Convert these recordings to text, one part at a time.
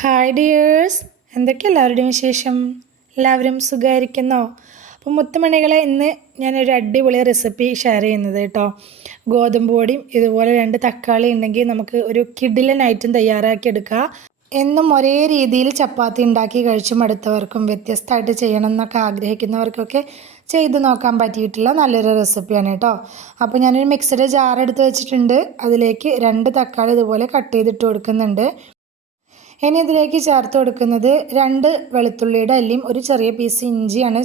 Hi dears, എന്തൊക്കെ എല്ലാവരുടെയും വിശേഷം? എല്ലാവരും സുഖമായിരിക്കുന്നോ? അപ്പോൾ മുത്തുമണികളെ, ഇന്ന് ഞാനൊരു അടിപൊളി റെസിപ്പി ഷെയർ ചെയ്യുന്നത് കേട്ടോ. ഗോതമ്പ് പൊടിയും ഇതുപോലെ 2 തക്കാളി ഉണ്ടെങ്കിൽ നമുക്ക് ഒരു കിഡിലൻ ഐറ്റം തയ്യാറാക്കിയെടുക്കുക. എന്നും ഒരേ രീതിയിൽ ചപ്പാത്തി ഉണ്ടാക്കി കഴിച്ചു മടുത്തവർക്കും വ്യത്യസ്തമായിട്ട് ചെയ്യണം എന്നൊക്കെ ആഗ്രഹിക്കുന്നവർക്കൊക്കെ ചെയ്ത് നോക്കാൻ പറ്റിയിട്ടുള്ള നല്ലൊരു റെസിപ്പിയാണ് കേട്ടോ. അപ്പോൾ ഞാനൊരു മിക്സിയുടെ ജാർ എടുത്ത് വെച്ചിട്ടുണ്ട്. അതിലേക്ക് 2 തക്കാളി ഇതുപോലെ കട്ട് ചെയ്തിട്ട് കൊടുക്കുന്നുണ്ട്. ഇനി ഇതിലേക്ക് ചേർത്ത് കൊടുക്കുന്നത് 2 വെളുത്തുള്ളിയുടെ അല്ലിയും ഒരു ചെറിയ പീസ് ഇഞ്ചിയാണ്.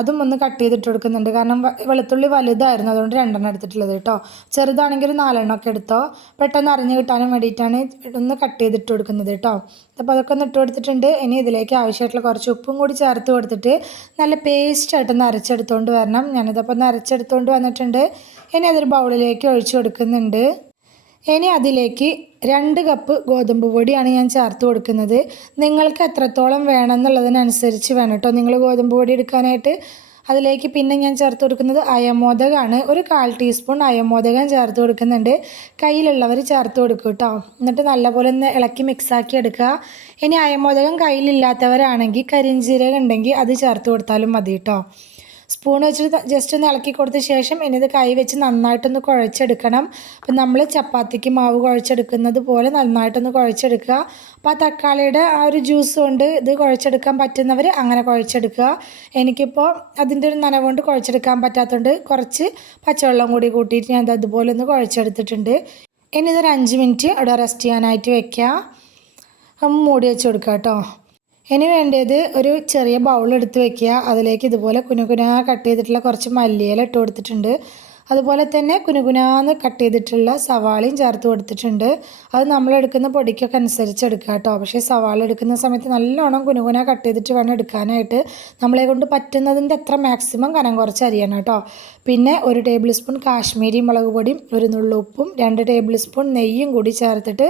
അതും ഒന്ന് കട്ട് ചെയ്തിട്ട് കൊടുക്കുന്നുണ്ട്. കാരണം വെളുത്തുള്ളി വലുതായിരുന്നു, അതുകൊണ്ട് 2 എടുത്തിട്ടുള്ളത് കേട്ടോ. ചെറുതാണെങ്കിൽ ഒരു 4 ഒക്കെ എടുത്തോ. പെട്ടെന്ന് അരിഞ്ഞ് കിട്ടാനും വേണ്ടിയിട്ടാണ് ഒന്ന് കട്ട് ചെയ്തിട്ട് കൊടുക്കുന്നത് കേട്ടോ. അപ്പോൾ അതൊക്കെ ഒന്ന് ഇട്ട് കൊടുത്തിട്ടുണ്ട്. ഇനി ഇതിലേക്ക് ആവശ്യമായിട്ടുള്ള കുറച്ച് ഉപ്പും കൂടി ചേർത്ത് കൊടുത്തിട്ട് നല്ല പേസ്റ്റായിട്ടൊന്ന് അരച്ചെടുത്തുകൊണ്ട് വരണം. ഞാനിതപ്പോൾ ഒന്ന് അരച്ചെടുത്തുകൊണ്ട് വന്നിട്ടുണ്ട്. ഇനി അതൊരു ബൗളിലേക്ക് ഒഴിച്ചു കൊടുക്കുന്നുണ്ട്. ഇനി അതിലേക്ക് 2 കപ്പ് ഗോതമ്പ് പൊടിയാണ് ഞാൻ ചേർത്ത് കൊടുക്കുന്നത്. നിങ്ങൾക്ക് എത്രത്തോളം വേണമെന്നുള്ളതിനനുസരിച്ച് വേണം കേട്ടോ നിങ്ങൾ ഗോതമ്പ് പൊടി എടുക്കാനായിട്ട്. അതിലേക്ക് പിന്നെ ഞാൻ ചേർത്ത് കൊടുക്കുന്നത് അയമോദകമാണ്. ഒരു 1/4 ടീസ്പൂൺ അയമോദകം ചേർത്ത് കൊടുക്കുന്നുണ്ട്. കയ്യിലുള്ളവർ ചേർത്ത് കൊടുക്കും കേട്ടോ. എന്നിട്ട് നല്ലപോലെ ഒന്ന് ഇളക്കി മിക്സാക്കി എടുക്കുക. ഇനി അയമോദകം കയ്യിലില്ലാത്തവരാണെങ്കിൽ കരിഞ്ജീരകം ഉണ്ടെങ്കിൽ അത് ചേർത്ത് കൊടുത്താലും മതി കേട്ടോ. സ്പൂൺ വെച്ചിട്ട് ജസ്റ്റ് ഒന്ന് ഇളക്കി കൊടുത്ത ശേഷം ഇനി ഇത് കൈ വെച്ച് നന്നായിട്ടൊന്ന് കുഴച്ചെടുക്കണം. അപ്പം നമ്മൾ ചപ്പാത്തിക്ക് മാവ് കുഴച്ചെടുക്കുന്നത് പോലെ നന്നായിട്ടൊന്ന് കുഴച്ചെടുക്കുക. അപ്പോൾ ആ തക്കാളിയുടെ ആ ഒരു ജ്യൂസ് കൊണ്ട് ഇത് കുഴച്ചെടുക്കാൻ പറ്റുന്നവർ അങ്ങനെ കുഴച്ചെടുക്കുക. എനിക്കിപ്പോൾ അതിൻ്റെ ഒരു നനവ് കൊണ്ട് കുഴച്ചെടുക്കാൻ പറ്റാത്തതുകൊണ്ട് കുറച്ച് പച്ചവെള്ളം കൂടി കൂട്ടിയിട്ട് ഞാൻ അതുപോലെ ഒന്ന് കുഴച്ചെടുത്തിട്ടുണ്ട്. ഇനി ഇതൊരു 5 മിനിറ്റ് അവിടെ റെസ്റ്റ് ചെയ്യാനായിട്ട് വെക്കുക. മൂടി വെച്ച് കൊടുക്കുക കേട്ടോ. ഇനി വേണ്ടത് ഒരു ചെറിയ ബൗൾ എടുത്ത് വെക്കുക. അതിലേക്ക് ഇതുപോലെ കുനുകുനാ കട്ട് ചെയ്തിട്ടുള്ള കുറച്ച് മല്ലിയില ഇട്ട് കൊടുത്തിട്ടുണ്ട്. അതുപോലെ തന്നെ കുനുകുനാന്ന് കട്ട് ചെയ്തിട്ടുള്ള സവാളയും ചേർത്ത് കൊടുത്തിട്ടുണ്ട്. അത് നമ്മളെടുക്കുന്ന പൊടിക്കൊക്കെ അനുസരിച്ച് എടുക്കുക കേട്ടോ. പക്ഷേ സവാള എടുക്കുന്ന സമയത്ത് നല്ലോണം കുനുകുന കട്ട് ചെയ്തിട്ട് വേണം എടുക്കാനായിട്ട്. നമ്മളെ കൊണ്ട് പറ്റുന്നതിൻ്റെ അത്ര മാക്സിമം കനം കുറച്ച് അരിയണം കേട്ടോ. പിന്നെ 1 ടേബിൾ സ്പൂൺ കാശ്മീരി മുളക് പൊടിയും 1 നുള്ളു ഉപ്പും 2 ടേബിൾ സ്പൂൺ നെയ്യും കൂടി ചേർത്തിട്ട്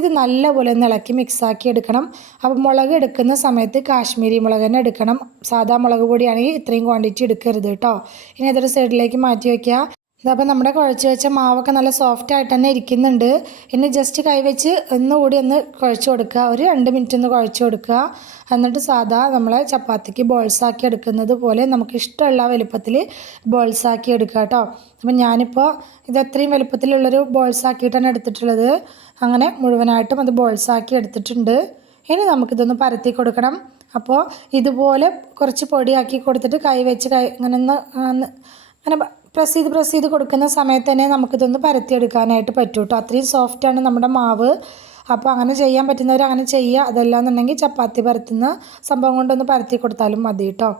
ഇത് നല്ലപോലെ ഒന്ന് ഇളക്കി മിക്സാക്കി എടുക്കണം. അപ്പോൾ മുളക് എടുക്കുന്ന സമയത്ത് കാശ്മീരി മുളക് തന്നെ എടുക്കണം. സാധാ മുളക് പൊടിയാണെങ്കിൽ ഇത്രയും ക്വാണ്ടിറ്റി എടുക്കരുത് കേട്ടോ. ഇനി അതൊരു സൈഡിലേക്ക് മാറ്റി വയ്ക്കുക. ഇതപ്പോൾ നമ്മുടെ കുഴച്ച് വെച്ച മാവൊക്കെ നല്ല സോഫ്റ്റ് ആയിട്ട് തന്നെ ഇരിക്കുന്നുണ്ട്. ഇനി ജസ്റ്റ് കൈവച്ച് ഒന്നുകൂടി ഒന്ന് കുഴച്ച് കൊടുക്കുക. ഒരു 2 മിനിറ്റ് ഒന്ന് കുഴച്ച് കൊടുക്കുക. എന്നിട്ട് സാധാ നമ്മളെ ചപ്പാത്തിക്ക് ബോൾസാക്കി എടുക്കുന്നത് പോലെ നമുക്ക് ഇഷ്ടമുള്ള വലുപ്പത്തിൽ ബോൾസാക്കി എടുക്കുക കേട്ടോ. അപ്പം ഞാനിപ്പോൾ ഇത് അത്രയും വലുപ്പത്തിലുള്ളൊരു ബോൾസാക്കിയിട്ടാണ് എടുത്തിട്ടുള്ളത്. അങ്ങനെ മുഴുവനായിട്ടും അത് ബോൾസാക്കി എടുത്തിട്ടുണ്ട്. ഇനി നമുക്കിതൊന്ന് പരത്തി കൊടുക്കണം. അപ്പോൾ ഇതുപോലെ കുറച്ച് പൊടിയാക്കി കൊടുത്തിട്ട് കൈവച്ച് ഇങ്ങനെ അങ്ങനെ പ്രസ് ചെയ്ത് കൊടുക്കുന്ന സമയത്ത് തന്നെ നമുക്കിതൊന്ന് പരത്തിയെടുക്കാനായിട്ട് പറ്റും കേട്ടോ. അത്രയും സോഫ്റ്റാണ് നമ്മുടെ മാവ്. അപ്പോൾ അങ്ങനെ ചെയ്യാൻ പറ്റുന്നവർ അങ്ങനെ ചെയ്യുക. അതല്ലാന്നുണ്ടെങ്കിൽ ചപ്പാത്തി പരത്തുന്ന സംഭവം കൊണ്ടൊന്ന് പരത്തി കൊടുത്താലും മതി കേട്ടോ.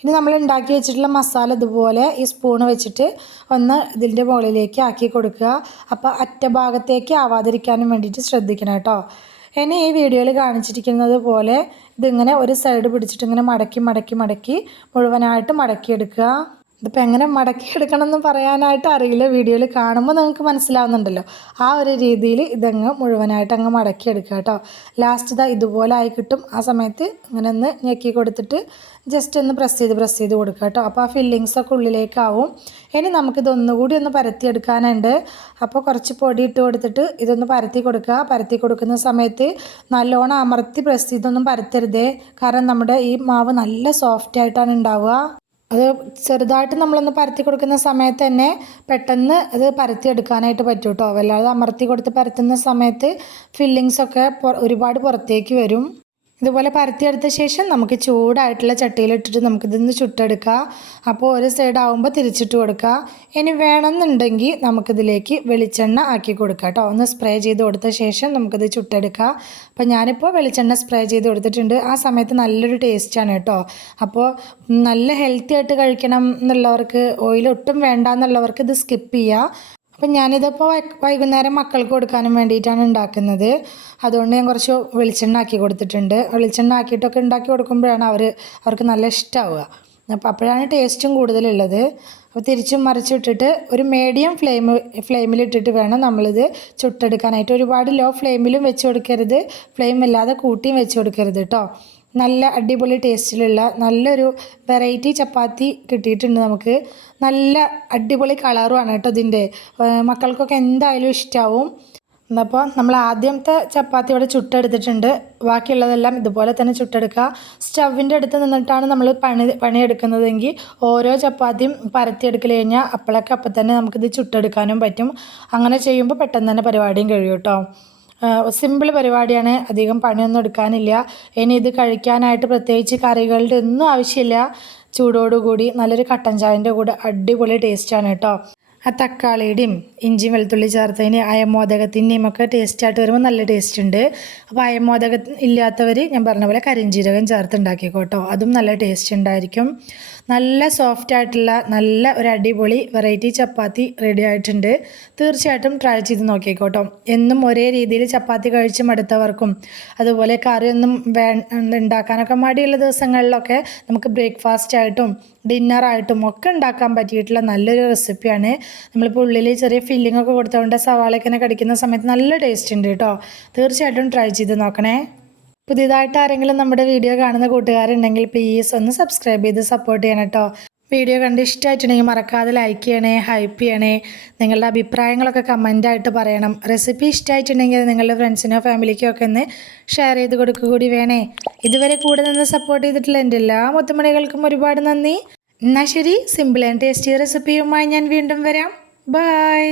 ഇനി നമ്മൾ ഉണ്ടാക്കി വെച്ചിട്ടുള്ള മസാല ഇതുപോലെ ഈ സ്പൂണ് വെച്ചിട്ട് ഒന്ന് ഇതിൻ്റെ മുകളിലേക്ക് ആക്കി കൊടുക്കുക. അപ്പോൾ അറ്റഭാഗത്തേക്ക് ആവാതിരിക്കാനും വേണ്ടിയിട്ട് ശ്രദ്ധിക്കണം കേട്ടോ. ഇനി ഈ വീഡിയോയിൽ കാണിച്ചിരിക്കുന്നത് പോലെ ഇതിങ്ങനെ ഒരു സൈഡ് പിടിച്ചിട്ട് ഇങ്ങനെ മടക്കി മുഴുവനായിട്ട് മടക്കിയെടുക്കുക. ഇതിപ്പോൾ എങ്ങനെ മടക്കിയെടുക്കണം എന്ന് പറയാനായിട്ട് അറിയില്ല. വീഡിയോയിൽ കാണുമ്പോൾ നിങ്ങൾക്ക് മനസ്സിലാവുന്നുണ്ടല്ലോ. ആ ഒരു രീതിയിൽ ഇതങ്ങ് മുഴുവനായിട്ട് അങ്ങ് മടക്കിയെടുക്കുക കേട്ടോ. ലാസ്റ്റ് ഇതുപോലെ ആയി കിട്ടും. ആ സമയത്ത് ഇങ്ങനെ ഒന്ന് ഞെക്കി കൊടുത്തിട്ട് ജസ്റ്റ് ഒന്ന് പ്രസ് ചെയ്ത് കൊടുക്കുക കേട്ടോ. അപ്പോൾ ആ ഫില്ലിങ്സൊക്കെ ഉള്ളിലേക്കാവും. ഇനി നമുക്കിതൊന്നുകൂടി ഒന്ന് പരത്തിയെടുക്കാനുണ്ട്. അപ്പോൾ കുറച്ച് പൊടി ഇട്ട് കൊടുത്തിട്ട് ഇതൊന്ന് പരത്തി കൊടുക്കുക. പരത്തി കൊടുക്കുന്ന സമയത്ത് നല്ലോണം അമർത്തി പ്രസ് ചെയ്തൊന്നും പരത്തരുതേ. കാരണം നമ്മുടെ ഈ മാവ് നല്ല സോഫ്റ്റായിട്ടാണ് ഉണ്ടാവുക. അത് ചെറുതായിട്ട് നമ്മളൊന്ന് പരത്തി കൊടുക്കുന്ന സമയത്ത് തന്നെ പെട്ടെന്ന് അത് പരത്തിയെടുക്കാനായിട്ട് പറ്റും കേട്ടോ. വല്ലാതെ അമർത്തി കൊടുത്ത് പരത്തുന്ന സമയത്ത് ഫില്ലിങ്സൊക്കെ ഒരുപാട് പുറത്തേക്ക് വരും. ഇതുപോലെ പരത്തിയെടുത്ത ശേഷം നമുക്ക് ചൂടായിട്ടുള്ള ചട്ടിയിലിട്ടിട്ട് നമുക്കിതൊന്ന് ചുട്ടെടുക്കാം. അപ്പോൾ ഒരു സൈഡ് ആകുമ്പോൾ തിരിച്ചിട്ട് കൊടുക്കുക. ഇനി വേണമെന്നുണ്ടെങ്കിൽ നമുക്കിതിലേക്ക് വെളിച്ചെണ്ണ ആക്കി കൊടുക്കുക കേട്ടോ. ഒന്ന് സ്പ്രേ ചെയ്ത് കൊടുത്ത ശേഷം നമുക്കിത് ചുട്ടെടുക്കാം. അപ്പോൾ ഞാനിപ്പോൾ വെളിച്ചെണ്ണ സ്പ്രേ ചെയ്ത് കൊടുത്തിട്ടുണ്ട്. ആ സമയത്ത് നല്ലൊരു ടേസ്റ്റാണ് കേട്ടോ. അപ്പോൾ നല്ല ഹെൽത്തി ആയിട്ട് കഴിക്കണം എന്നുള്ളവർക്ക്, ഓയിൽ ഒട്ടും വേണ്ട എന്നുള്ളവർക്ക് ഇത് സ്കിപ്പ് ചെയ്യുക. അപ്പം ഞാനിതിപ്പോൾ വൈകുന്നേരം മക്കൾക്ക് കൊടുക്കാനും വേണ്ടിയിട്ടാണ് ഉണ്ടാക്കുന്നത്. അതുകൊണ്ട് ഞാൻ കുറച്ച് വെളിച്ചെണ്ണ ആക്കി കൊടുത്തിട്ടുണ്ട്. വെളിച്ചെണ്ണ ആക്കിയിട്ടൊക്കെ ഉണ്ടാക്കി കൊടുക്കുമ്പോഴാണ് അവർക്ക് നല്ല ഇഷ്ടമാവുക. അപ്പോൾ അപ്പോഴാണ് ടേസ്റ്റും കൂടുതലുള്ളത്. അപ്പോൾ തിരിച്ചും മറിച്ചിട്ടിട്ട് ഒരു മീഡിയം ഫ്ലെയിമിലിട്ടിട്ട് വേണം നമ്മളിത് ചുട്ടെടുക്കാനായിട്ട്. ഒരുപാട് ലോ ഫ്ലെയിമിലും വെച്ച് കൊടുക്കരുത്, ഫ്ലെയിം അല്ലാതെ കൂട്ടിയും വെച്ച് കൊടുക്കരുത് കേട്ടോ. നല്ല അടിപൊളി ടേസ്റ്റിലുള്ള നല്ലൊരു വെറൈറ്റി ചപ്പാത്തി കിട്ടിയിട്ടുണ്ട് നമുക്ക്. നല്ല അടിപൊളി കളറുമാണ് കേട്ടോ ഇതിൻ്റെ. മക്കൾക്കൊക്കെ എന്തായാലും ഇഷ്ടമാവും. എന്നപ്പോൾ നമ്മൾ ആദ്യത്തെ ചപ്പാത്തി ഇവിടെ ചുട്ടെടുത്തിട്ടുണ്ട്. ബാക്കിയുള്ളതെല്ലാം ഇതുപോലെ തന്നെ ചുട്ടെടുക്കുക. സ്റ്റവിൻ്റെ അടുത്ത് നിന്നിട്ടാണ് നമ്മൾ പണിയെടുക്കുന്നതെങ്കിൽ ഓരോ ചപ്പാത്തിയും പരത്തിയെടുക്കൽ കഴിഞ്ഞാൽ അപ്പോഴൊക്കെ അപ്പം തന്നെ നമുക്കിത് ചുട്ടെടുക്കാനും പറ്റും. അങ്ങനെ ചെയ്യുമ്പോൾ പെട്ടെന്ന് തന്നെ പരിപാടിയും കഴിയും കേട്ടോ. സിമ്പിൾ പരിപാടിയാണ്, അധികം പണിയൊന്നും എടുക്കാനില്ല. ഇനി ഇത് കഴിക്കാനായിട്ട് പ്രത്യേകിച്ച് കറികളുടെ ഒന്നും ആവശ്യമില്ല. ചൂടോടുകൂടി നല്ലൊരു കട്ടൻ ചായൻ്റെ കൂടെ അടിപൊളി ടേസ്റ്റാണ് കേട്ടോ. ആ തക്കാളിയുടെയും ഇഞ്ചി വെളുത്തുള്ളി ചേർത്തതിന് അയമോദകത്തിൻ്റെയും ഒക്കെ ടേസ്റ്റായിട്ട് വരുമ്പോൾ നല്ല ടേസ്റ്റ് ഉണ്ട്. അപ്പോൾ അയമോദകം ഇല്ലാത്തവർ ഞാൻ പറഞ്ഞ പോലെ കരിഞ്ജീരകം ചേർത്ത് ഉണ്ടാക്കിക്കോട്ടോ, അതും നല്ല ടേസ്റ്റ് ഉണ്ടായിരിക്കും. നല്ല സോഫ്റ്റ് ആയിട്ടുള്ള നല്ല ഒരു അടിപൊളി വെറൈറ്റി ചപ്പാത്തി റെഡി ആയിട്ടുണ്ട്. തീർച്ചയായിട്ടും ട്രൈ ചെയ്ത് നോക്കിക്കോട്ടോ. എന്നും ഒരേ രീതിയിൽ ചപ്പാത്തി കഴിച്ച് മടുത്തവർക്കും അതുപോലെ കറിയൊന്നും ഉണ്ടാക്കാനൊക്കെ മടിയുള്ള ദിവസങ്ങളിലൊക്കെ നമുക്ക് ബ്രേക്ക്ഫാസ്റ്റ് ആയിട്ടും ഡിന്നറായിട്ടും ഒക്കെ ഉണ്ടാക്കാൻ പറ്റിയിട്ടുള്ള നല്ലൊരു റെസിപ്പിയാണ്. നമ്മളിപ്പോൾ ഉള്ളിൽ ചെറിയ ഫില്ലിംഗ് ഒക്കെ കൊടുത്തുകൊണ്ട് സവാളയൊക്കെ കടിക്കുന്ന സമയത്ത് നല്ല ടേസ്റ്റ് ഉണ്ട് കേട്ടോ. തീർച്ചയായിട്ടും ട്രൈ ചെയ്ത് നോക്കണേ. പുതിയതായിട്ട് ആരെങ്കിലും നമ്മുടെ വീഡിയോ കാണുന്ന കൂട്ടുകാരുണ്ടെങ്കിൽ പ്ലീസ് ഒന്ന് സബ്സ്ക്രൈബ് ചെയ്ത് സപ്പോർട്ട് ചെയ്യണം കേട്ടോ. വീഡിയോ കണ്ട് ഇഷ്ടമായിട്ടുണ്ടെങ്കിൽ മറക്കാതെ ലൈക്ക് ചെയ്യണേ, ഹൈപ്പ് ചെയ്യണേ. നിങ്ങളുടെ അഭിപ്രായങ്ങളൊക്കെ കമൻ്റായിട്ട് പറയണം. റെസിപ്പി ഇഷ്ടമായിട്ടുണ്ടെങ്കിൽ നിങ്ങളുടെ ഫ്രണ്ട്സിനോ ഫാമിലിക്കോ ഒക്കെ ഒന്ന് ഷെയർ ചെയ്ത് കൊടുക്കുക കൂടി വേണേ. ഇതുവരെ കൂടെ നിന്ന് സപ്പോർട്ട് ചെയ്തിട്ടുള്ള എൻ്റെ എല്ലാ മുത്തുമണികൾക്കും ഒരുപാട് നന്ദി. എന്നാൽ ശരി, സിമ്പിൾ ആൻഡ് ടേസ്റ്റി റെസിപ്പിയുമായി ഞാൻ വീണ്ടും വരാം. ബൈ.